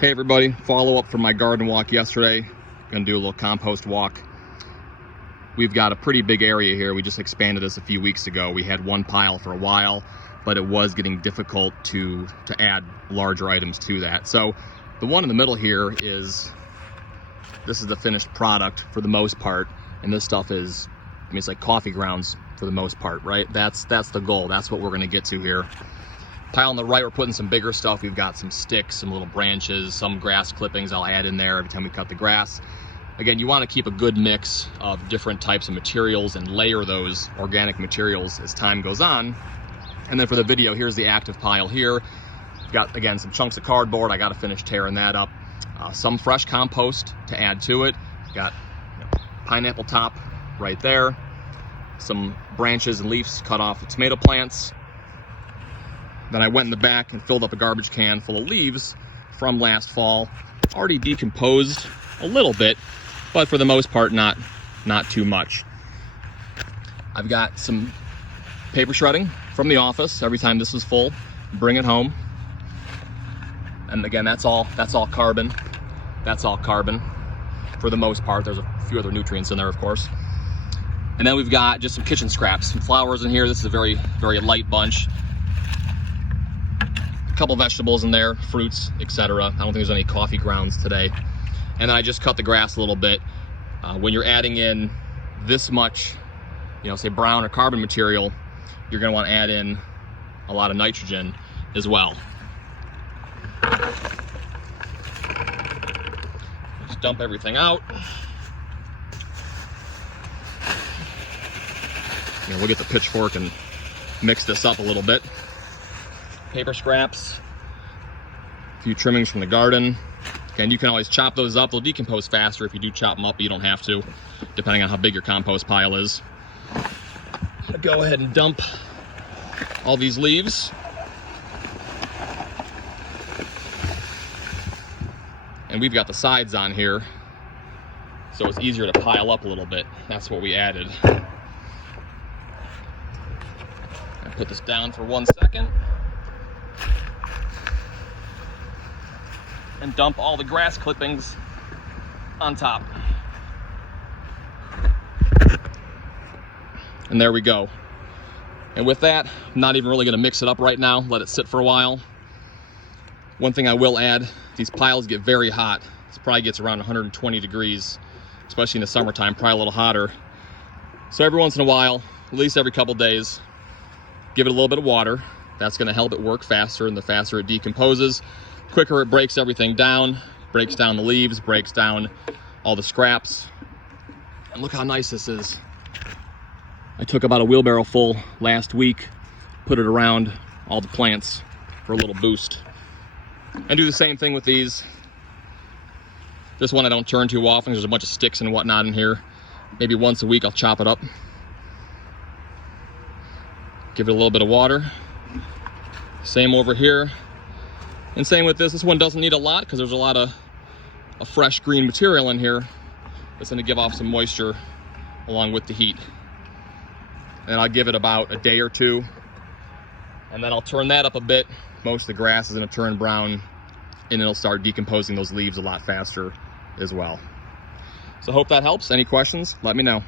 Hey everybody, follow up from my garden walk yesterday. Gonna do a little compost walk. We've got a pretty big area here. We just expanded this a few weeks ago. We had one pile for a while, but it was getting difficult to add larger items to that. So the one in the middle here this is the finished product for the most part. And this stuff is, I mean, it's like coffee grounds for the most part, right? That's the goal. That's what we're gonna get to here. Pile on the right, we're putting some bigger stuff. We've got some sticks, some little branches, some grass clippings I'll add in there every time we cut the grass. Again, you want to keep a good mix of different types of materials and layer those organic materials as time goes on. And then for the video, here's the active pile here. Got, again, some chunks of cardboard. I got to finish tearing that up. Some fresh compost to add to it. Got pineapple top right there. Some branches and leaves cut off the tomato plants. Then I went in the back and filled up a garbage can full of leaves from last fall. Already decomposed a little bit, but for the most part, not too much. I've got some paper shredding from the office. Every time this is full, bring it home. And again, that's all carbon. That's all carbon for the most part. There's a few other nutrients in there, of course. And then we've got just some kitchen scraps, some flowers in here. This is a very, very light bunch. Couple vegetables in there, fruits, etc. I don't think there's any coffee grounds today. And then I just cut the grass a little bit. When you're adding in this much, say brown or carbon material, you're going to want to add in a lot of nitrogen as well. Just dump everything out. We'll get the pitchfork and mix this up a little bit. Paper scraps, a few trimmings from the garden. Again, you can always chop those up. They'll decompose faster if you do chop them up, but you don't have to, depending on how big your compost pile is. I'm gonna go ahead and dump all these leaves. And we've got the sides on here, so it's easier to pile up a little bit. That's what we added. I put this down for 1 second. And dump all the grass clippings on top. And there we go. And with that, I'm not even really gonna mix it up right now, let it sit for a while. One thing I will add, these piles get very hot. This probably gets around 120 degrees, especially in the summertime, probably a little hotter. So every once in a while, at least every couple days, give it a little bit of water. That's gonna help it work faster, and the faster it decomposes, quicker it breaks everything down, breaks down the leaves, breaks down all the scraps. And look how nice this is. I took about a wheelbarrow full last week, put it around all the plants for a little boost. And do the same thing with these. This one I don't turn too often. There's a bunch of sticks and whatnot in here. Maybe once a week I'll chop it up. Give it a little bit of water. Same over here. And same with this. This one doesn't need a lot because there's a lot of fresh green material in here. It's going to give off some moisture along with the heat. And I'll give it about a day or two. And then I'll turn that up a bit. Most of the grass is going to turn brown, and it'll start decomposing those leaves a lot faster as well. So hope that helps. Any questions, let me know.